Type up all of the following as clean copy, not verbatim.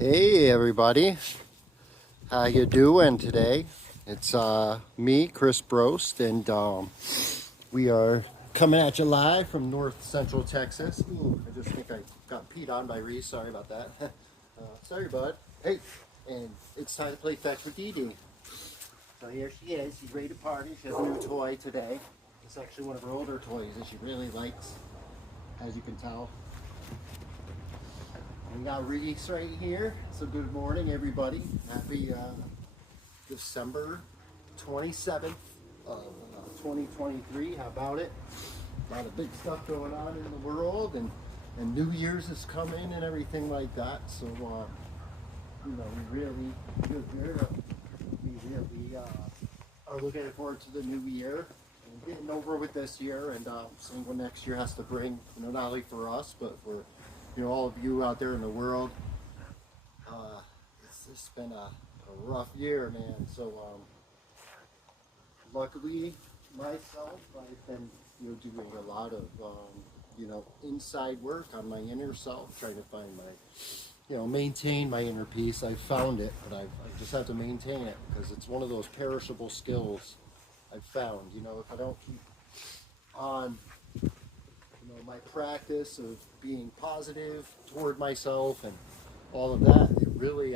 Hey everybody, how you doing today? It's me, Chris Brost, and we are coming at you live from North Central Texas. Ooh, I just think I got peed on by Reese. Sorry about that. Sorry, bud. Hey, and it's time to play fetch with Dee Dee. So here she is. She's ready to party. She has a new toy today. It's actually one of her older toys that she really likes, as you can tell. We got Reese right here. So good morning, everybody. Happy December 27th of 2023. How about it? A lot of big stuff going on in the world, and New Year's is coming and everything like that. So, we really are looking forward to the new year and getting over with this year and seeing what next year has to bring, not only for us, but for all of you out there in the world. It's been a rough year, man. So luckily, myself, I've been doing a lot of inside work on my inner self, trying to find my maintain my inner peace. I found it, but I just have to maintain it because it's one of those perishable skills I've found. If I don't keep on my practice of being positive toward myself and all of that,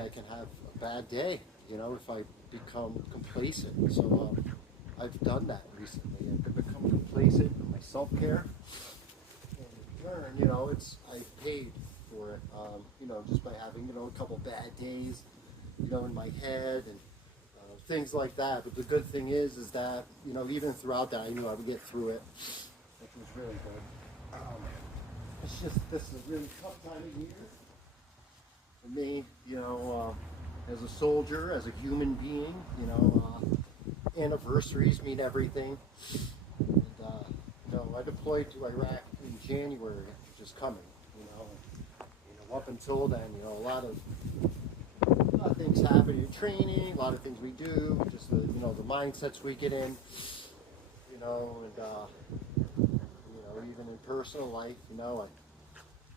I can have a bad day, if I become complacent. So I've done that recently. I've become complacent in my self-care. And in turn, I paid for it, just by having, a couple bad days, in my head and things like that. But the good thing is that, even throughout that, I knew I would get through it, which was really good. It's just, this is a really tough time of year for me, as a soldier, as a human being. Anniversaries mean everything. And, I deployed to Iraq in January, which is coming, up until then, a lot of things happen in training, a lot of things we do, just the mindsets we get in, and even in personal life, I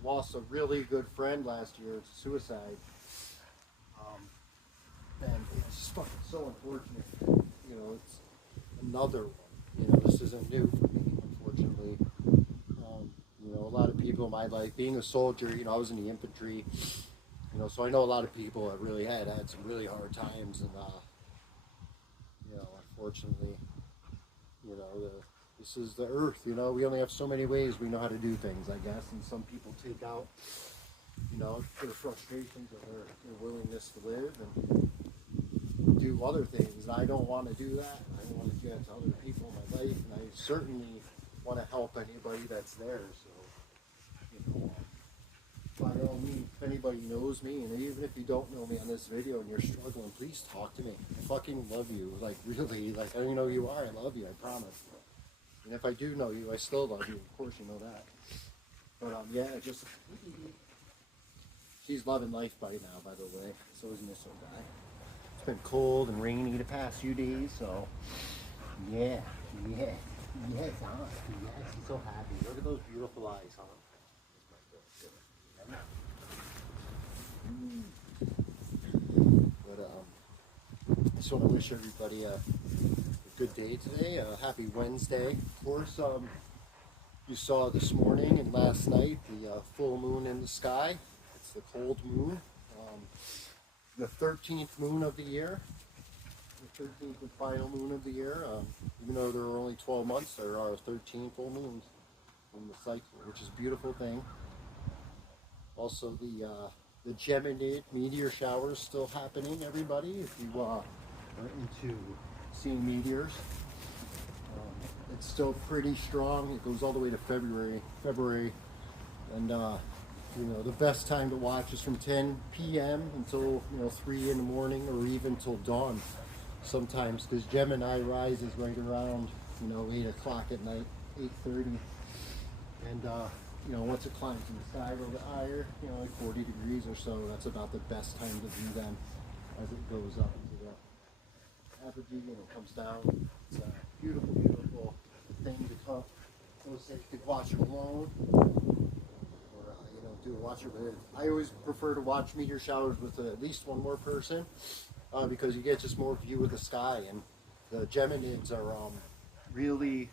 lost a really good friend last year to suicide. And it's just fucking so unfortunate. It's another one. This isn't new for me, unfortunately. A lot of people in my life, being a soldier, I was in the infantry, so I know a lot of people that really had some really hard times, and unfortunately, this is the earth. We only have so many ways we know how to do things, I guess, and some people take out, their frustrations or their willingness to live and do other things. And I don't want to do that. I don't want to do that to other people in my life, and I certainly want to help anybody that's there. So, by all means, if anybody knows me, and even if you don't know me on this video and you're struggling, please talk to me. I fucking love you. Like, really, like, I don't know who you are. I love you, I promise. And if I do know you, I still love you. Of course you know that. But, she's loving life by now, by the way. So is Miss Guy. It's been cold and rainy the past few days, so yes, huh? Yes, she's so happy. Look at those beautiful eyes, huh? But I just want to wish everybody a good day today. Happy Wednesday. Of course, you saw this morning and last night the full moon in the sky. It's the cold moon. The 13th moon of the year. The 13th and final moon of the year. Even though there are only 12 months, there are 13 full moons in the cycle, which is a beautiful thing. Also, the Geminid meteor shower is still happening, everybody, if you are into seeing meteors. It's still pretty strong. It goes all the way to February, and the best time to watch is from 10 p.m. until 3 in the morning, or even till dawn sometimes, because Gemini rises right around 8 o'clock at night, 8:30, and once it climbs in the sky a little bit higher, like 40 degrees or so, that's about the best time to view them as it goes up into the apogee and it comes down. It's a beautiful, beautiful thing to come. So safe to watch them alone, or do a watcher, but I always prefer to watch meteor showers with at least one more person because you get just more view of the sky. And the Geminids are really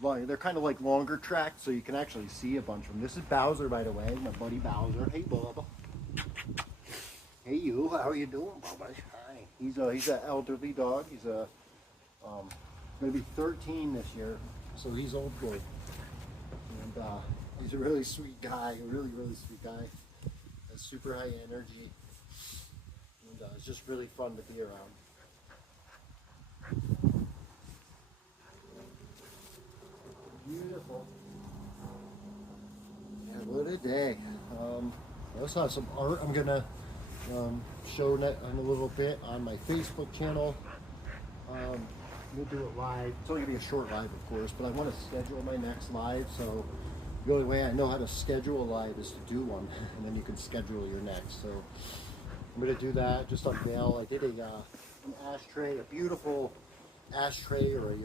long. They're kind of like longer tracked, so you can actually see a bunch of them. This is Bowser, by the way, my buddy Bowser. Hey, Bubba. Hey, you. How are you doing, Bubba? Hi. He's an elderly dog. He's going to be 13 this year, so he's old boy. And he's a really sweet guy, a really, really sweet guy. Has super high energy, and it's just really fun to be around. Beautiful. Yeah, what a day. I also have some art I'm gonna show in a little bit on my Facebook channel. We'll do it live. It's only gonna be a short live, of course, but I want to schedule my next live. So the only way I know how to schedule a live is to do one, and then you can schedule your next. So I'm gonna do that. Just unveil. I did an ashtray, a beautiful ashtray, or a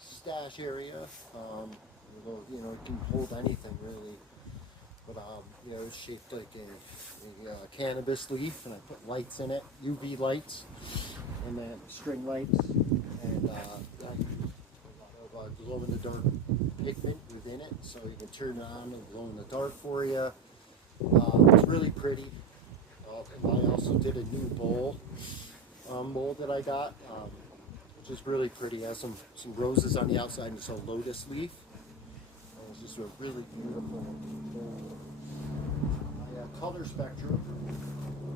stash area. It can hold anything really. But it's shaped like a cannabis leaf, and I put lights in it, UV lights, and then string lights, and a lot of glow-in-the-dark pigment within it, so you can turn it on and glow in the dark for you. It's really pretty. And I also did a new bowl mold that I got, which is really pretty. It has some roses on the outside and it's a lotus leaf. It's just a really beautiful mold. My color spectrum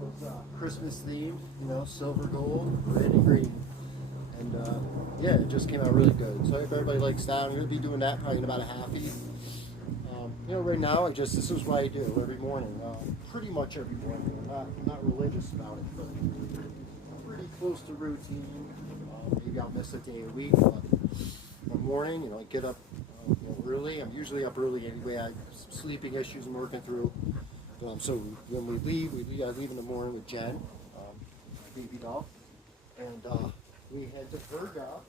was Christmas themed, silver, gold, red, and green. And yeah, it just came out really good. So if everybody likes that, I'm going to be doing that probably in about a halfie. Right now, this is what I do every morning, pretty much every morning. I'm not religious about it, but pretty close to routine. Maybe I'll miss a day a week, but in the morning, I get up early. I'm usually up early anyway. I have some sleeping issues I'm working through. So when we leave, I leave in the morning with Jen, my baby dog, and we head to her job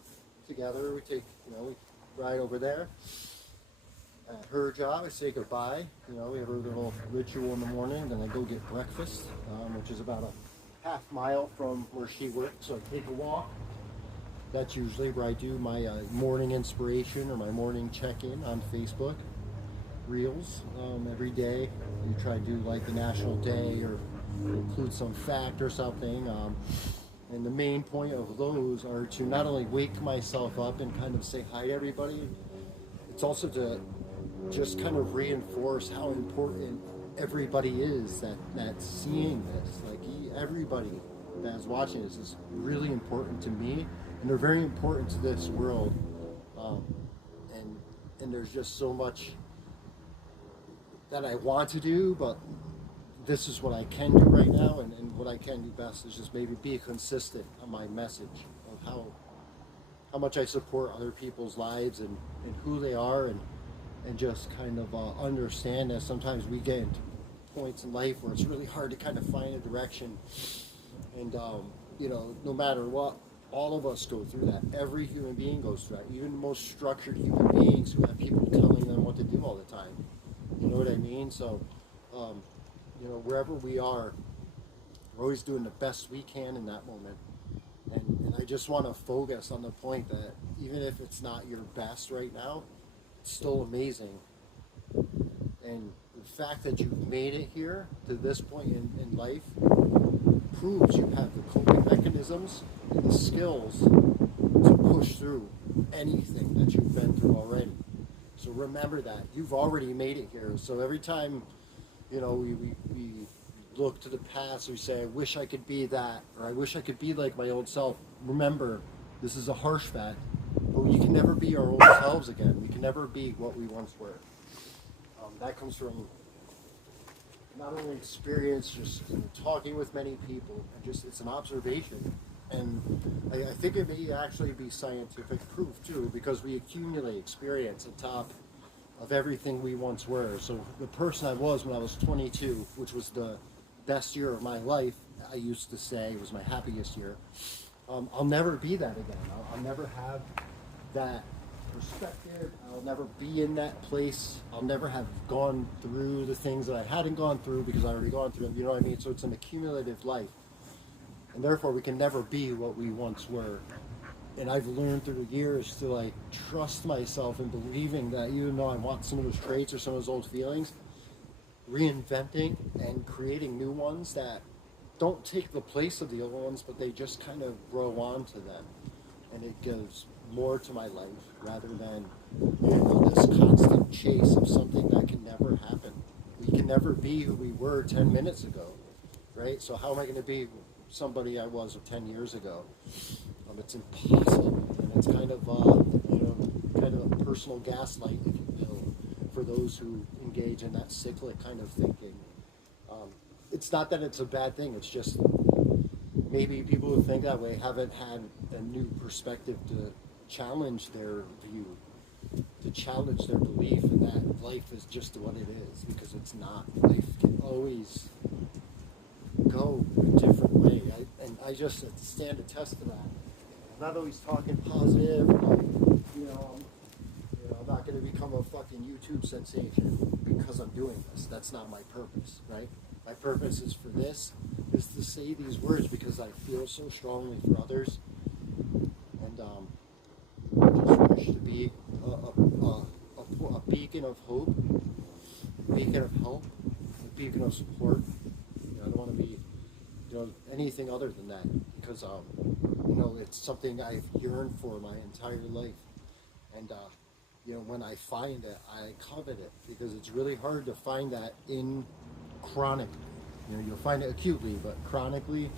together. We take, we ride over there. At her job, I say goodbye. We have a little ritual in the morning. Then I go get breakfast, which is about a half mile from where she works. So I take a walk. That's usually where I do my morning inspiration or my morning check-in on Facebook Reels. Every day, you try to do like the national day or include some fact or something. And the main point of those are to not only wake myself up and kind of say hi to everybody, it's also to just kind of reinforce how important everybody is that's seeing this. Like everybody that's watching this is really important to me, and they're very important to this world. And there's just so much that I want to do, but this is what I can do right now, and what I can do best is just maybe be consistent on my message of how much I support other people's lives and who they are, and just kind of understand that sometimes we get into points in life where it's really hard to kind of find a direction. And, no matter what, all of us go through that. Every human being goes through that. Even the most structured human beings who have people telling them what to do all the time. You know what I mean? So, wherever we are, we're always doing the best we can in that moment. And I just want to focus on the point that even if it's not your best right now, still amazing. And the fact that you've made it here to this point in life proves you have the coping mechanisms and the skills to push through anything that you've been through already. So remember that you've already made it here. So every time we look to the past, we say, I wish I could be that, or I wish I could be like my old self. Remember, this is a harsh fact, but we can never be our old selves again. We can never be what we once were. That comes from not only experience, just talking with many people, and it's an observation. And I think it may actually be scientific proof too, because we accumulate experience on top of everything we once were. So the person I was when I was 22, which was the best year of my life, I used to say it was my happiest year. I'll never be that again. I'll never have that perspective. I'll never be in that place. I'll never have gone through the things that I hadn't gone through because I already gone through them. You know what I mean? So it's an accumulative life. And therefore we can never be what we once were. And I've learned through the years to like trust myself and believing that even though I want some of those traits or some of those old feelings, reinventing and creating new ones that don't take the place of the old ones, but they just kind of grow onto them. And it gives more to my life rather than this constant chase of something that can never happen. We can never be who we were 10 minutes ago, right? So how am I going to be somebody I was 10 years ago? It's impossible, and it's kind of kind of a personal gaslight, if you will, for those who engage in that cyclic kind of thinking. It's not that it's a bad thing. It's just maybe people who think that way haven't had a new perspective to challenge their view, to challenge their belief in that life is just what it is, because it's not. Life can always go a different way. I just stand a test to that. I'm not always talking positive, like, I'm not going to become a fucking YouTube sensation because I'm doing this. That's not my purpose, right? My purpose is for this, is to say these words because I feel so strongly for others. And I just wish to be a beacon of hope, a beacon of help, a beacon of support. I don't want to be anything other than that, because it's something I've yearned for my entire life. And when I find it, I covet it, because it's really hard to find that in chronic. You'll find it acutely, but chronically,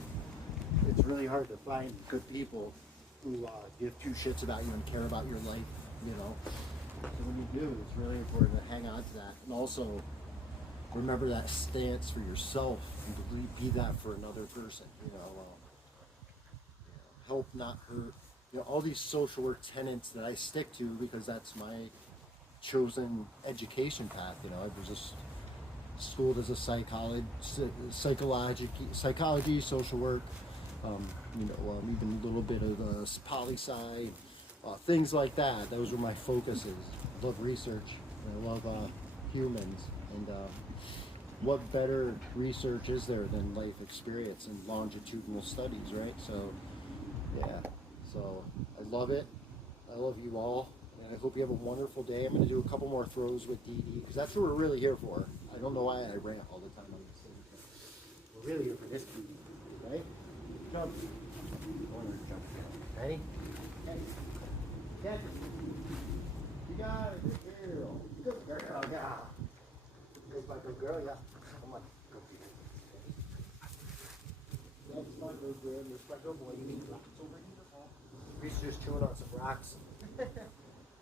it's really hard to find good people who give two shits about you and care about your life. So when you do, it's really important to hang on to that, and also remember that stance for yourself and be that for another person. Help, not hurt. All these social work tenets that I stick to because that's my chosen education path. I was just schooled as a psychology, social work. Even a little bit of poli-sci, things like that. Those were my focuses. I love research. And I love humans. And what better research is there than life experience and longitudinal studies, right? So, yeah. So, I love it. I love you all. And I hope you have a wonderful day. I'm going to do a couple more throws with Dee Dee, because that's what we're really here for. I don't know why I rant all the time on this thing. We're really here for this Dee Dee, right? Jump. Jump. Ready? Okay. Catch it. You got it. Good girl. Good girl, yeah. Good my good girl, yeah. Come on. That's my good girl. That's my good boy. You need rocks over here? He's just chewing on some rocks.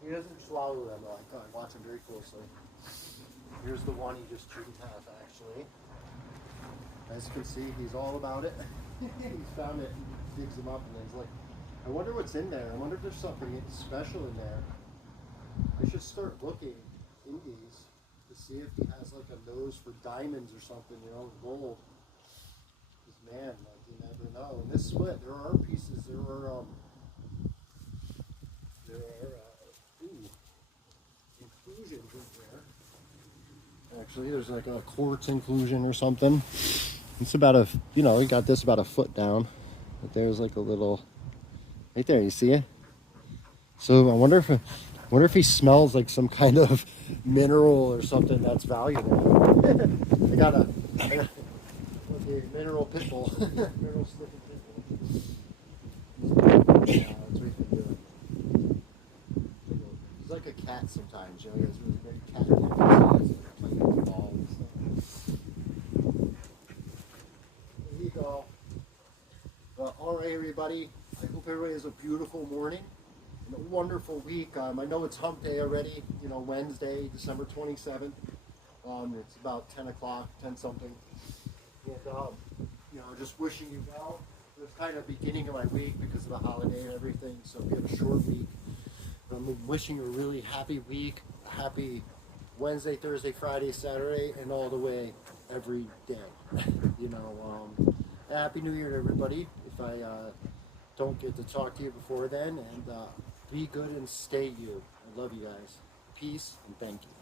He doesn't swallow them, though. I watch him very closely. Here's the one he just chewed in half, actually. As you can see, he's all about it. He's found it, he digs them up, and he's like, I wonder what's in there. I wonder if there's something special in there. I should start looking in these to see if he has like a nose for diamonds or something, gold. Because man, like, you never know. In this split, there are pieces, there are inclusions in there. Actually, there's like a quartz inclusion or something. It's about you got this about a foot down. But there's like a little, right there, you see it? So I wonder if he smells like some kind of mineral or something that's valuable. I got a mineral pit bull. Mineral sniffing pit bull. Yeah, that's what he's been doing. He's like a cat sometimes, He has really very cat things. Playing with the ball and stuff. There you go. Well, all right, everybody. I hope everybody has a beautiful morning and a wonderful week. I know it's hump day already, Wednesday, December 27th. It's about 10 o'clock, 10 something. And, just wishing you well. It was kind of beginning of my week because of the holiday and everything, so we have a short week. But I'm wishing you a really happy week, a happy Wednesday, Thursday, Friday, Saturday, and all the way every day. Happy New Year to everybody. If I don't get to talk to you before then, and be good and stay you. Love you guys. Peace and thank you.